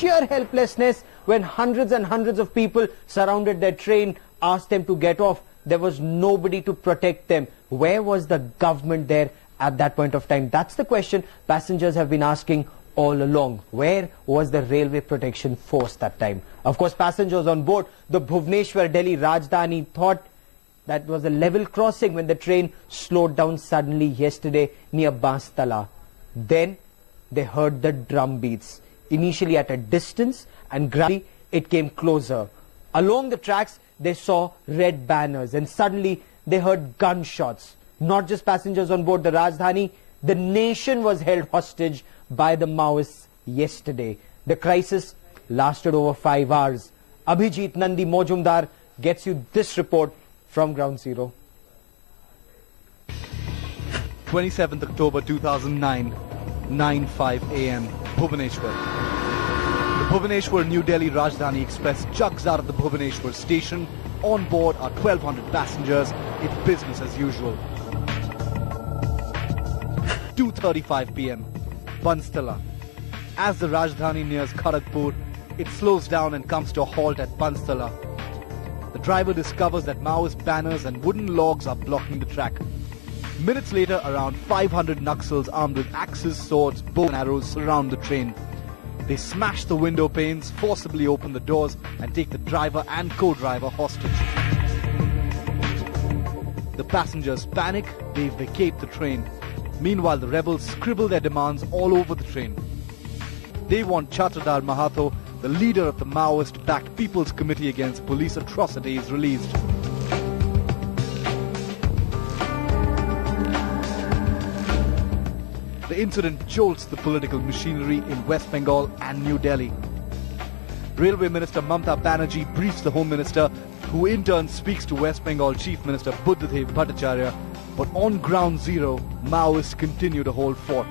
sheer helplessness when hundreds and hundreds of people surrounded their train, asked them to get off. There was nobody to protect them. Where was the government there at that point of time? That's the question passengers have been asking all along. Where was the railway protection force that time? Of course, passengers on board the Bhubaneswar-Delhi Rajdhani thought that was a level crossing when the train slowed down suddenly yesterday near Bastala. Then they heard the drum beats, initially at a distance, and gradually it came closer. Along the tracks, they saw red banners, and suddenly they heard gunshots. Not just passengers on board the Rajdhani, the nation was held hostage by the Maoists yesterday. The crisis lasted over 5 hours. Abhijit Nandi Mojumdar gets you this report from Ground Zero. 27th October 2009, 9:05 a.m. Bhubaneswar. The Bhubaneswar-New Delhi Rajdhani Express chugs out of the Bhubaneswar station. On board are 1,200 passengers. It's business as usual. 2:35 p.m. Banstala. As the Rajdhani nears Kharagpur, it slows down and comes to a halt at Banstala. The driver discovers that Maoist banners and wooden logs are blocking the track. Minutes later, around 500 Naxals armed with axes, swords, bows and arrows surround the train. They smash the window panes, forcibly open the doors and take the driver and co-driver hostage. The passengers panic, they vacate the train. Meanwhile, the rebels scribble their demands all over the train. They want Chhatradhar Mahato, the leader of the Maoist-backed People's Committee Against Police Atrocities, released. The incident jolts the political machinery in West Bengal and New Delhi. Railway Minister Mamta Banerjee briefs the Home Minister, who in turn speaks to West Bengal Chief Minister Buddhadev Bhattacharya. But on Ground Zero, Maoists continue to hold fort.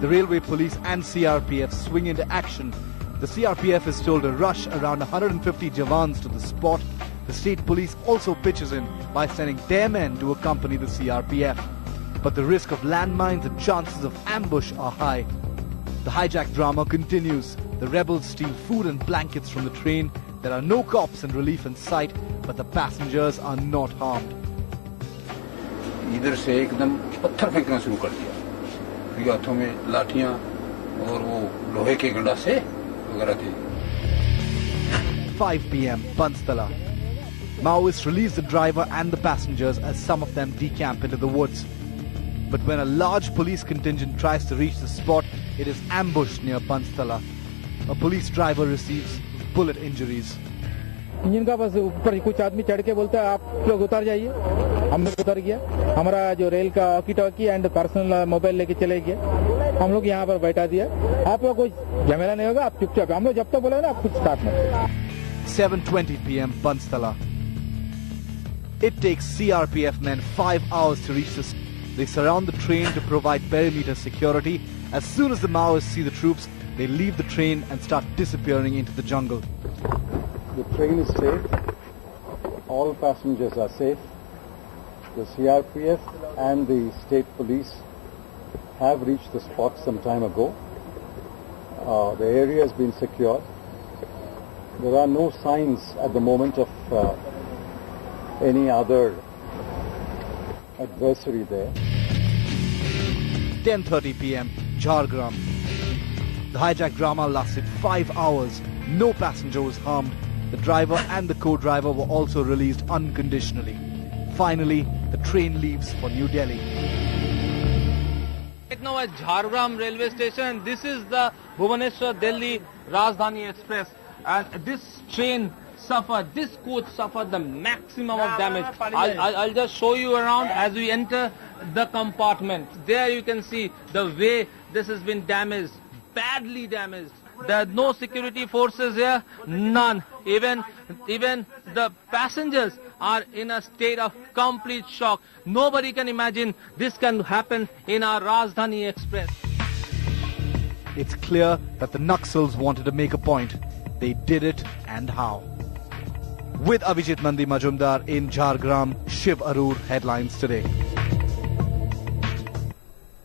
The Railway Police and CRPF swing into action. The CRPF is told to rush around 150 Jawans to the spot. The state police also pitches in by sending their men to accompany the CRPF. But the risk of landmines and chances of ambush are high. The hijack drama continues. The rebels steal food and blankets from the train. There are no cops and relief in sight, but the passengers are not harmed. इधर से एकदम पत्थर फेंकना शुरू कर दिया, हाथों में लाठियां और वो लोहे के गंडासे वगैरह थे. 5 p.m. Banstala. Maoists release the driver and the passengers as some of them decamp into the woods. But when a large police contingent tries to reach the spot, it is ambushed near Banstala. A police driver receives bullet injuries. Engine का बस ऊपर कुछ आदमी चढ़ के बोलता है आप लोग उतर जाइए. हम लोग उतर गया. हमारा जो रेल का walkie talkie and personal mobile लेके चले गए. हम लोग यहाँ पर बैठा दिया. आप लोग कोई झमेला नहीं होगा, आप चुपचाप. हम लोग जब तक बोले ना आप कुछ स्टार्ट मत. 7:20 p.m. Banstala. It takes CRPF men 5 hours to reach this. They surround the train to provide perimeter security. As soon as the Maoists see the troops, they leave the train and start disappearing into the jungle. The train is safe. All passengers are safe. The CRPF and the state police have reached the spot some time ago. The area has been secured. There are no signs at the moment of any other adversary there. 10:30 p.m. Jhargram. The hijack drama lasted 5 hours. No passenger was harmed. The driver and the co-driver were also released unconditionally. Finally, the train leaves for New Delhi. Right now at Jhargram railway station, this is the Bhubaneswar-Delhi Rajdhani Express, and this train suffered, this coach suffered the maximum of damage. I'll just show you around as we enter the compartment. There you can see the way this has been damaged, badly damaged. There are no security forces here, none. Even the passengers are in a state of complete shock. Nobody can imagine this can happen in our Rajdhani Express. It's clear that the Naxals wanted to make a point. They did it, and how. With Abhijit Nandi Majumdar in Jhargram, Shiv Arur headlines today.